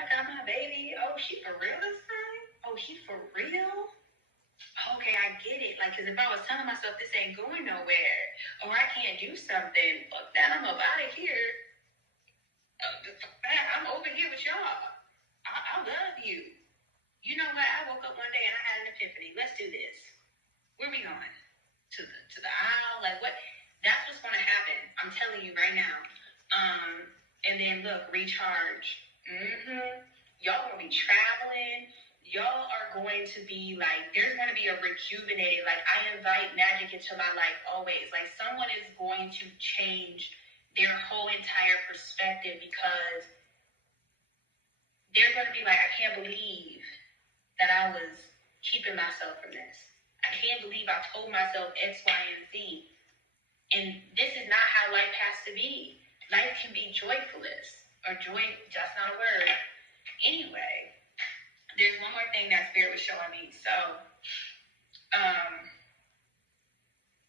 I got my baby. Oh, she for real this time? Oh, she for real? Okay, I get it. Like, because if I was telling myself this ain't going nowhere, or I can't do something, fuck that, I'm up out of here. Fuck that, I'm over here with y'all. I love you. You know what? I woke up one day and I had an epiphany. Let's do this. Where we going? To the aisle? Like, what? That's what's going to happen. I'm telling you right now. And then look, recharge. Y'all gonna be traveling. Y'all are going to be like, there's going to be a rejuvenated, like, I invite magic into my life always. Like, someone is going to change their whole entire perspective because they're going to be like, I can't believe that I was keeping myself from this. I can't believe I told myself X, Y, and Z. And this is not how life has to be. Life can be joyfulness. Or joy, that's not a word. Anyway, there's one more thing that Spirit was showing me. So,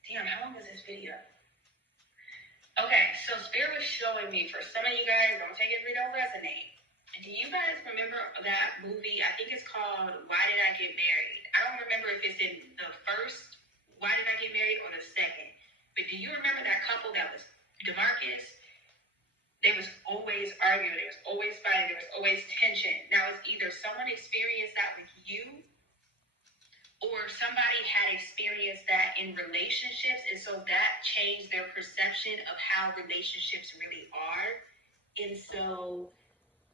damn, how long is this video? Okay, so Spirit was showing me, for some of you guys, don't take it if it don't resonate. Do you guys remember that movie? I think it's called Why Did I Get Married? I don't remember if it's in the first Why Did I Get Married or the second. But do you remember that couple that was DeMarcus? They was always arguing. There was always fighting. There was always tension. Now, it's either someone experienced that with you or somebody had experienced that in relationships, and so that changed their perception of how relationships really are. And so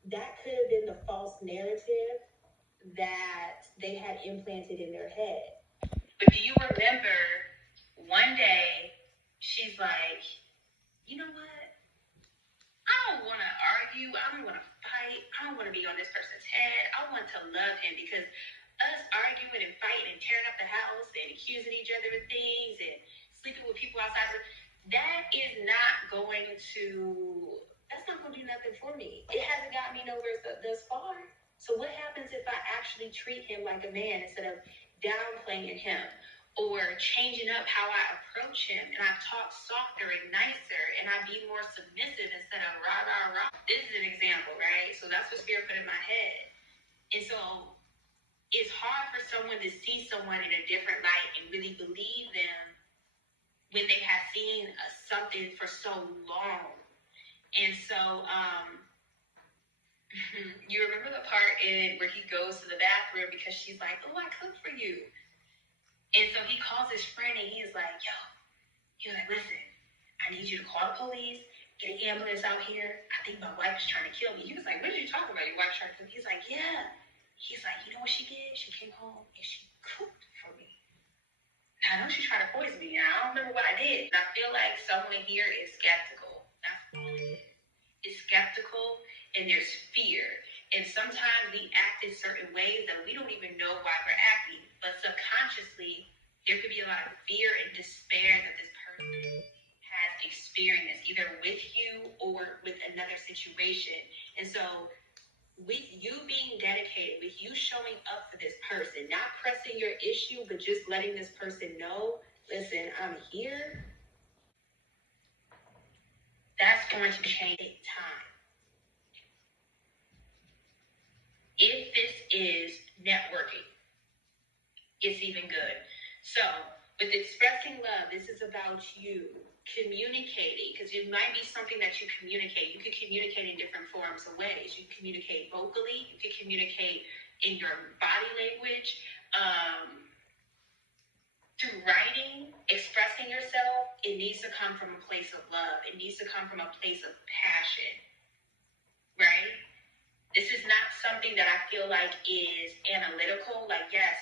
that could have been the false narrative that they had implanted in their head. But do you remember one day she's like, you know what? I don't want to argue. I don't want to fight. I don't want to be on this person's head. I want to love him, because us arguing and fighting and tearing up the house and accusing each other of things and sleeping with people outside, that is not going to, that's not going to do nothing for me. It hasn't got me nowhere thus far. So what happens if I actually treat him like a man instead of downplaying him? Or changing up how I approach him, and I talk softer and nicer, and I be more submissive instead of rah, rah, rah. This is an example, right? So that's what Spirit put in my head. And so it's hard for someone to see someone in a different light and really believe them when they have seen something for so long. And so, you remember the part where he goes to the bathroom because she's like, oh, I cooked for you. And so he calls his friend and he is like, yo, he was like, listen, I need you to call the police, get an ambulance out here. I think my wife is trying to kill me. He was like, what did you talk about? Your wife's trying to kill me? He's like, yeah. He's like, you know what she did? She came home and she cooked for me. Now, I know she tried to poison me. Now, I don't remember what I did. And I feel like someone here is skeptical. That's all it is. It's skeptical and there's fear. And sometimes we act in certain ways that we don't even know why we're acting. But subconsciously, there could be a lot of fear and despair that this person has experienced, either with you or with another situation. And so, with you being dedicated, with you showing up for this person, not pressing your issue, but just letting this person know, listen, I'm here. That's going to change time. If this is networking, it's even good. So, with expressing love, this is about you communicating, because it might be something that you communicate. You could communicate in different forms of ways. You can communicate vocally. You can communicate in your body language. Through writing, expressing yourself, it needs to come from a place of love. It needs to come from a place of passion, right? This is not something that I feel like is analytical. Like, yes,